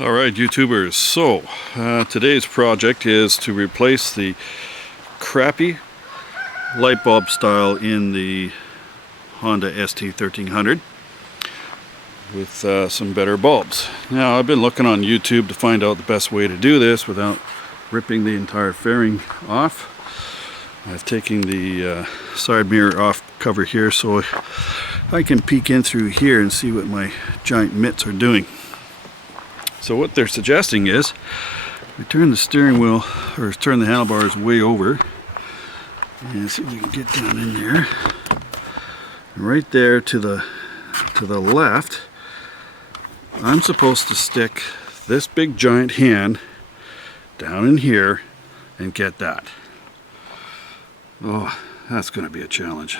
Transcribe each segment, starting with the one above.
Alright, YouTubers, so today's project is to replace the crappy light bulb style in the Honda ST1300 with some better bulbs. Now, I've been looking on YouTube to find out the best way to do this without ripping the entire fairing off. I've taken the side mirror off cover here so I can peek in through here and see what my giant mitts are doing. So what they're suggesting is we turn the steering wheel, or turn the handlebars way over, and see if we can get down in there. And right there to the left, I'm supposed to stick this big giant hand down in here and get that. Oh, that's going to be a challenge.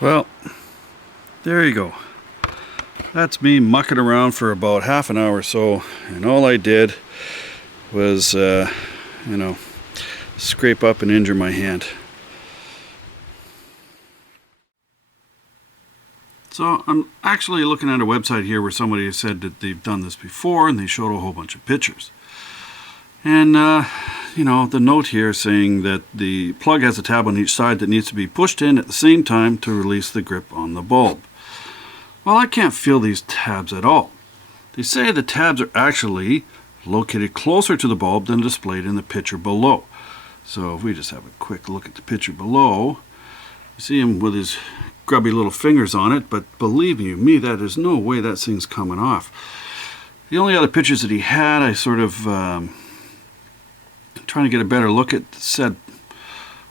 Well, there you go. That's me mucking around for about half an hour or so, and all I did was, scrape up and injure my hand. So I'm actually looking at a website here where somebody said that they've done this before, and they showed a whole bunch of pictures. And, the note here saying that the plug has a tab on each side that needs to be pushed in at the same time to release the grip on the bulb. Well, I can't feel these tabs at all. They say the tabs are actually located closer to the bulb than displayed in the picture below. So if we just have a quick look at the picture below, you see him with his grubby little fingers on it, but believe you me, that is no way that thing's coming off. The only other pictures that he had, I sort of trying to get a better look at said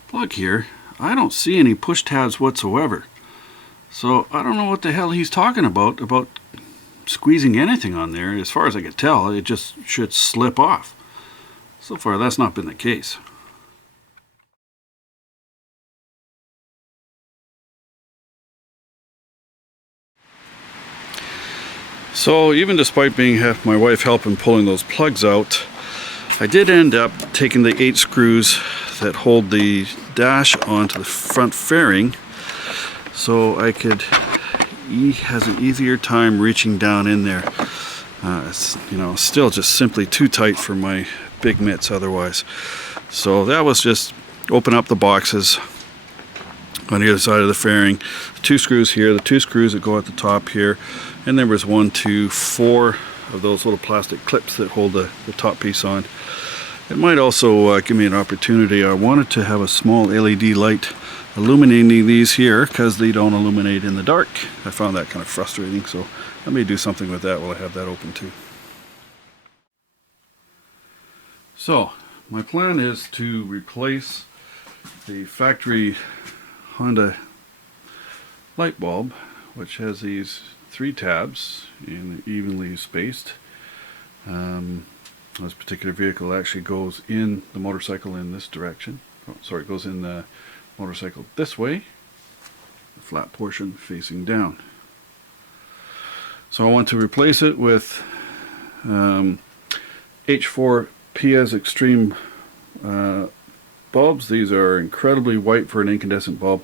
plug here. I don't see any push tabs whatsoever. So I don't know what the hell he's talking about squeezing anything on there. As far as I can tell, it just should slip off. So far, that's not been the case. So even despite having my wife helping pulling those plugs out, I did end up taking the 8 screws that hold the dash onto the front fairing so I could has an easier time reaching down in there. It's still just simply too tight for my big mitts otherwise. So that was just open up the boxes on the other side of the fairing. 2 screws here, the 2 screws that go at the top here, and there was 1, 2, 4 of those little plastic clips that hold the top piece on. It might also give me an opportunity. I wanted to have a small LED light illuminating these here because they don't illuminate in the dark. I found that kind of frustrating, so I may do something with that while I have that open too. So my plan is to replace the factory Honda light bulb, which has these 3 tabs and evenly spaced. This particular vehicle actually goes in the motorcycle in this direction. Oh, sorry, it goes in the motorcycle this way, the flat portion facing down. So I want to replace it with H4 PS Extreme bulbs. These are incredibly white for an incandescent bulb.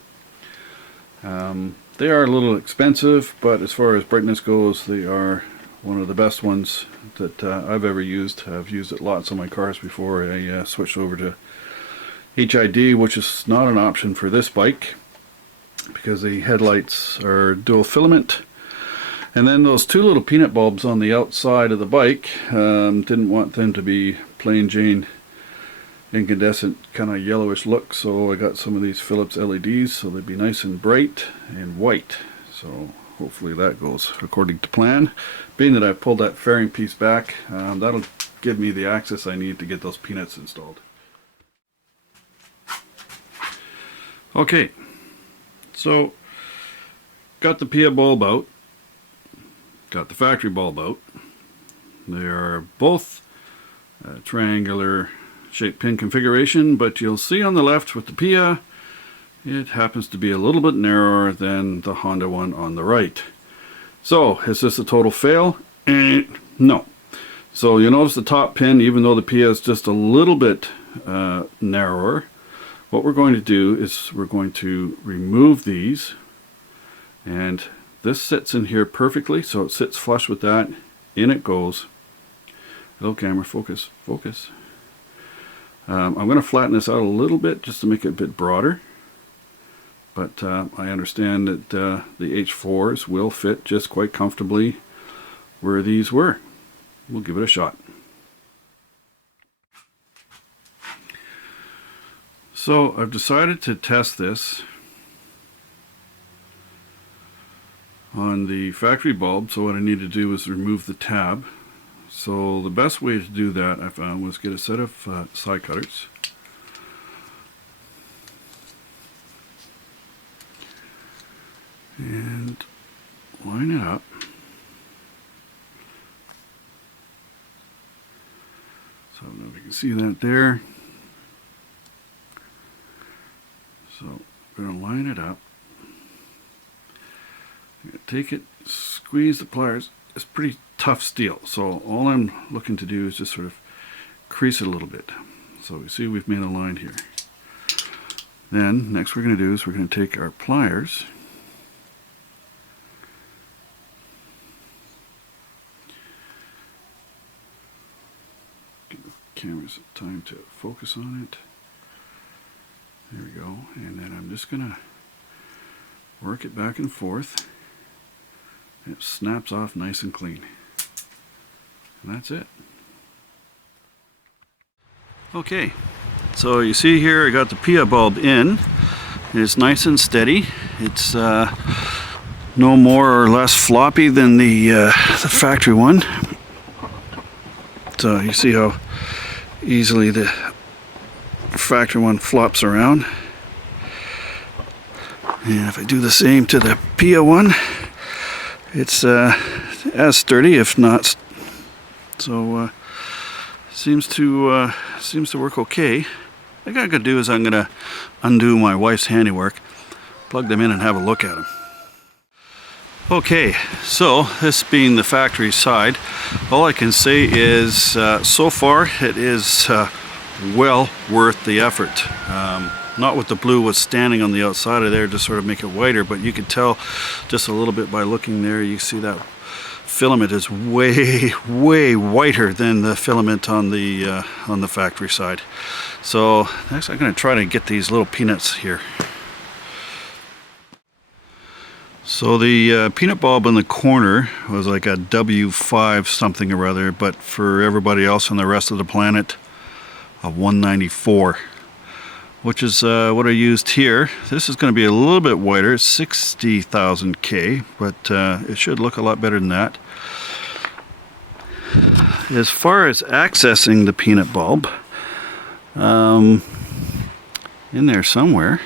They are a little expensive, but as far as brightness goes, they are one of the best ones that I've ever used. I've used it lots on my cars before I switched over to HID, which is not an option for this bike because the headlights are dual filament. And then those 2 little peanut bulbs on the outside of the bike, didn't want them to be plain Jane incandescent kind of yellowish look, so I got some of these Philips LEDs so they'd be nice and bright and white. So hopefully that goes according to plan. Being that I pulled that fairing piece back, that'll give me the access I need to get those peanuts installed. Okay, so got the PIA bulb out, got the factory bulb out. They are both triangular shaped pin configuration, but you'll see on the left with the PIA, it happens to be a little bit narrower than the Honda one on the right. So, is this a total fail? No. So you notice the top pin, even though the PIA is just a little bit narrower, what we're going to do is we're going to remove these, and this sits in here perfectly, so it sits flush with that. In it goes. Hello camera, focus, focus. I'm going to flatten this out a little bit just to make it a bit broader, but I understand that the H4s will fit just quite comfortably where these were. We'll give it a shot. So I've decided to test this on the factory bulb, so what I need to do is remove the tab. So the best way to do that, I found, was get a set of side cutters. And line it up. So I don't know if you can see that there. So I'm going to line it up. I'm going to take it, squeeze the pliers. It's pretty tough steel, so all I'm looking to do is just sort of crease it a little bit. So we see we've made a line here. Then next we're going to do is we're going to take our pliers, give the camera some time to focus on it. There we go. And then I'm just going to work it back and forth. It snaps off nice and clean. And that's it. Okay, so you see here I got the PIA bulb in. It's nice and steady. It's no more or less floppy than the factory one. So you see how easily the factory one flops around. And if I do the same to the PIA one, it's as sturdy, if not. So seems to work okay. What I'm gonna do is I'm gonna undo my wife's handiwork, plug them in, and have a look at them. Okay, so this being the factory side, all I can say is so far it is well worth the effort. Not with the blue was standing on the outside of there to sort of make it whiter, but you could tell just a little bit by looking there. You see that filament is way whiter than the filament on the factory side. So next I'm going to try to get these little peanuts here. So the peanut bulb in the corner was like a W5 something or other, but for everybody else on the rest of the planet, a 194. Which is what I used here. This is going to be a little bit whiter, 60,000 K, but it should look a lot better than that. As far as accessing the peanut bulb, in there somewhere.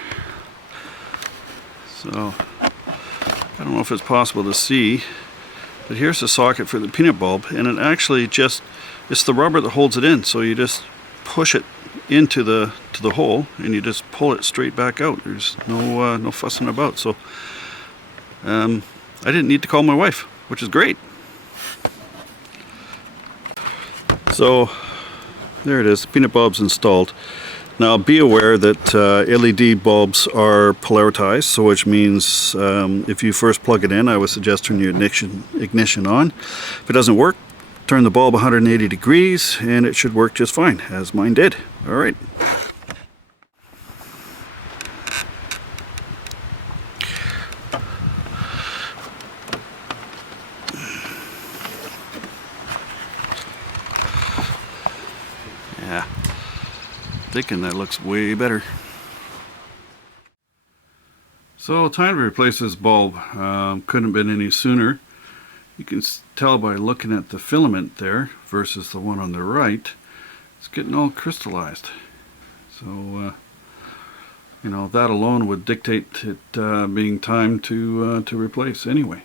So I don't know if it's possible to see, but here's the socket for the peanut bulb, and it actually just, it's the rubber that holds it in, so you just push it into the hole and you just pull it straight back out. There's no fussing about. So I didn't need to call my wife, which is great. So there it is, the peanut bulb's installed. Now be aware that LED bulbs are polarized, so which means if you first plug it in, I would suggest turn your ignition on. If it doesn't work, turn the bulb 180 degrees and it should work just fine, as mine did. All right. Yeah. thinking that looks way better. So time to replace this bulb. Couldn't have been any sooner. You can tell by looking at the filament there versus the one on the right, it's getting all crystallized. So you know, that alone would dictate it being time to replace anyway.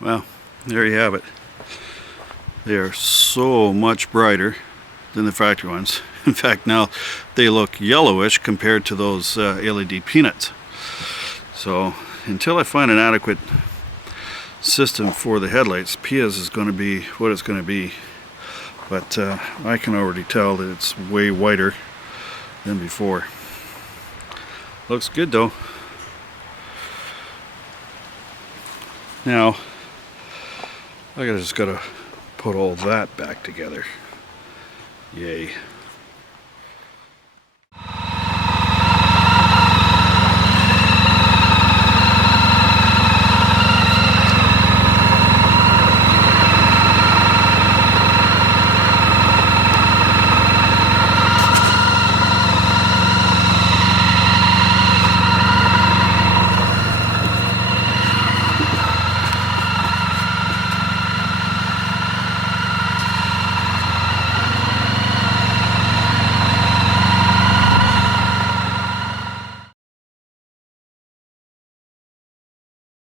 Well, there you have it. They are so much brighter than the factory ones. In fact, now they look yellowish compared to those LED peanuts. So until I find an adequate system for the headlights, Pia's is going to be what it's going to be. But I can already tell that it's way whiter than before. Looks good though. Now I just gotta put all that back together. Yay.